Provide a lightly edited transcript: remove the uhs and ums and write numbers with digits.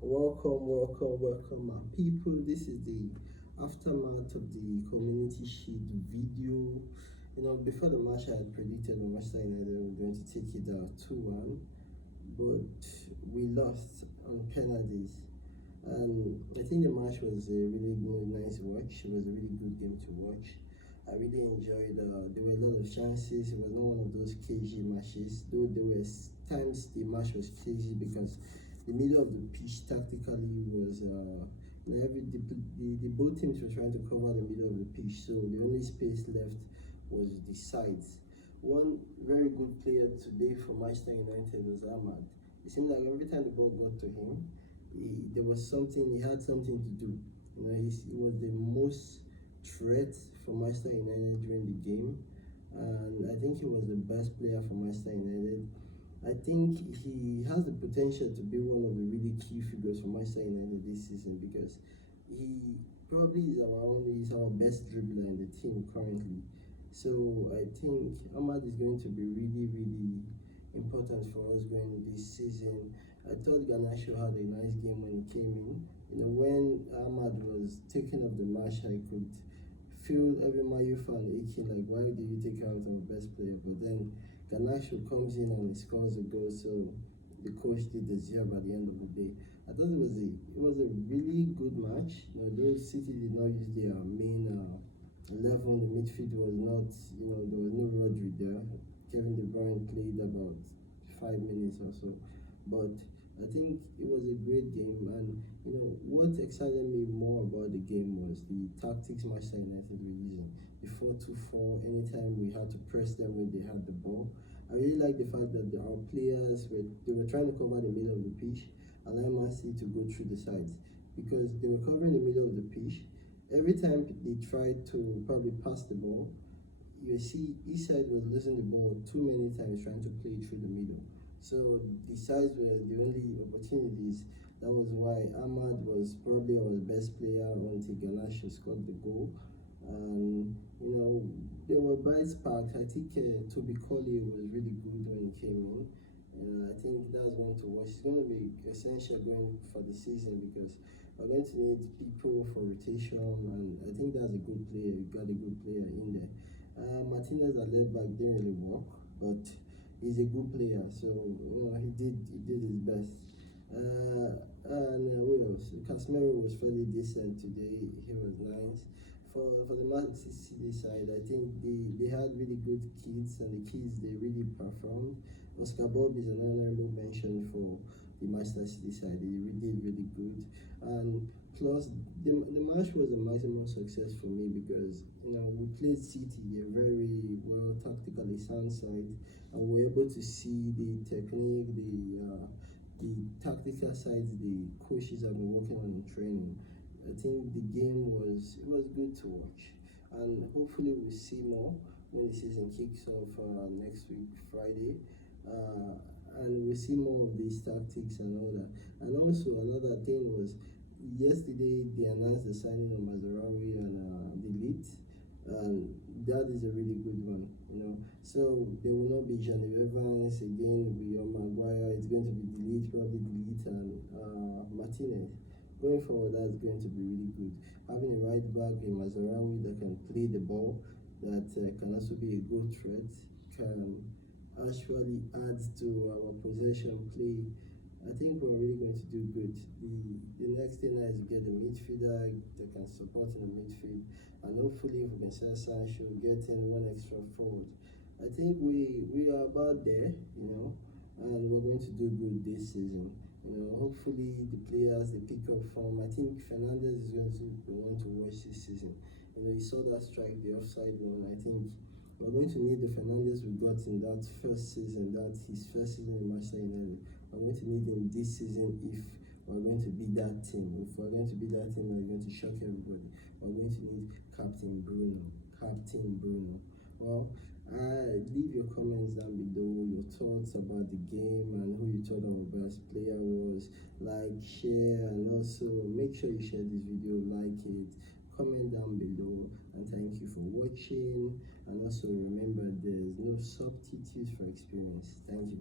Welcome, my people. This is the aftermath of the Community Shield video. Before the match, I had predicted Manchester United were going to take it out 2-1, but we lost on penalties. And I think the match was a really good, nice watch. It was a really good game to watch. I really enjoyed. There were a lot of chances. It was not one of those cagey matches, though there were times the match was cagey because the middle of the pitch tactically was the both teams were trying to cover the middle of the pitch, so the only space left was the sides. One very good player today for Manchester United was Ahmad. It seemed like every time the ball got to him, there was something. He had something to do. He was the most threat for Manchester United during the game, and I think he was the best player for Manchester United. I think he has the potential to be one of the really key figures for Manchester United this season because he probably is our best dribbler in the team currently. So I think Ahmad is going to be really important for us going this season. I thought Garnacho had a nice game when he came in. When Ahmad was taken off the match, I could feel every Mayu fan aching, like, why did you take out our best player? But then Garnacho comes in and he scores a goal, so the coach did the job at the end of the day. I thought it was a really good match. Though City did not use their main 11, the midfield was not, there was no Rodri there. Kevin De Bruyne played about 5 minutes or so, but I think it was a great game. And what excited me more about the game was the tactics Manchester United were using. The 4-2-4. Anytime we had to press them when they had the ball. I really like the fact that our players were trying to cover the middle of the pitch, allowing Man City to go through the sides because they were covering the middle of the pitch. Every time they tried to probably pass the ball, you see each side was losing the ball too many times trying to play through the middle. So the sides were the only opportunities. That was why Ahmad was probably our best player until Garnacho scored the goal. And there were bright sparks. I think Toby Colley was really good when he came in. I think that's one to watch. It's going to be essential going for the season because we're going to need people for rotation, and I think that's a good player. You got a good player in there. Martinez at left back didn't really work, but he's a good player, so he did his best. And who else? Casemiro was fairly decent today. He was nice. For the Man City side, I think they had really good kids, and the kids they really performed. Oscar Bob is an honorable mention for the Manchester City side. He really did really good, and plus the match was a maximum success for me because we played City, a very well tactically sound side, and we were able to see the technique, the tactical sides the coaches have been working on in training. I think the game was good to watch, and hopefully we'll see more when the season kicks off next week Friday. And we see more of these tactics and all that. And also another thing was yesterday they announced the signing of Mazarawi and Delete, and that is a really good one. So there will not be Johnny Evans again. Beyond Maguire, it's going to be Delete, probably Delete and Martinez. Going forward, that's going to be really good. Having a right back in Mazarawi that can play the ball, that can also be a good threat, can actually add to our possession play. I think we're really going to do good. The next thing is get a midfielder that can support in the midfield, and hopefully if we can sell Sancho, get in one extra forward. I think we are about there, and we're going to do good this season. Hopefully the players they pick up form. I think Fernandez is going to be one to watch this season. You saw that strike, the offside one. I think we're going to need the Fernandez we got in that first season, his first season in Manchester United. We're going to need him this season if we're going to be that team. If we're going to be that team, we're going to shock everybody. We're going to need Captain Bruno. Captain Bruno. Well, leave your comments down below, your thoughts about the game and who you thought our best player was. Like, share, and also make sure you share this video, like it, comment down below, and thank you for watching. And also remember, there's no substitute for experience. Thank you.